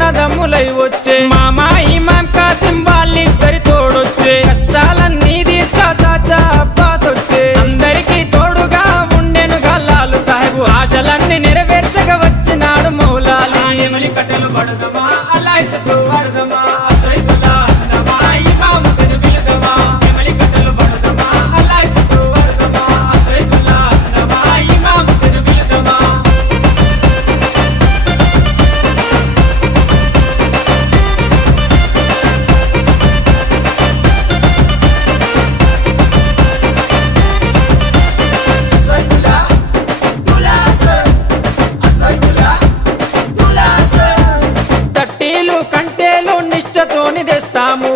అన్నదమ్ములై వచ్చే మామా ఇమాం కాసిం వాళ్ళిద్దరి తోడొచ్చే కష్టాలన్నీ తీర్చా చాచా అబ్బాస్ వచ్చే అందరికీ తోడుగా ఉండెను గల్లాలు సాహెబు ఆశలన్నీ నెరవేర్చక వచ్చినాడు మౌలాలి ఎమలి కట్టెలు పడదమా అల్లాహ్ చుట్టూ పడదమా సైదుల్లా నమా ఇమాం హుస్సేన్ పిలుదమా ఎమలి కట్టెలు పడదమా అల్లాహ్ చుట్టూ పడదమా సైదుల్లా నమా ఇమాం హుస్సేన్ పిలుదమా తట్టీలు కంటేలు నిష్టతోని తెస్తాము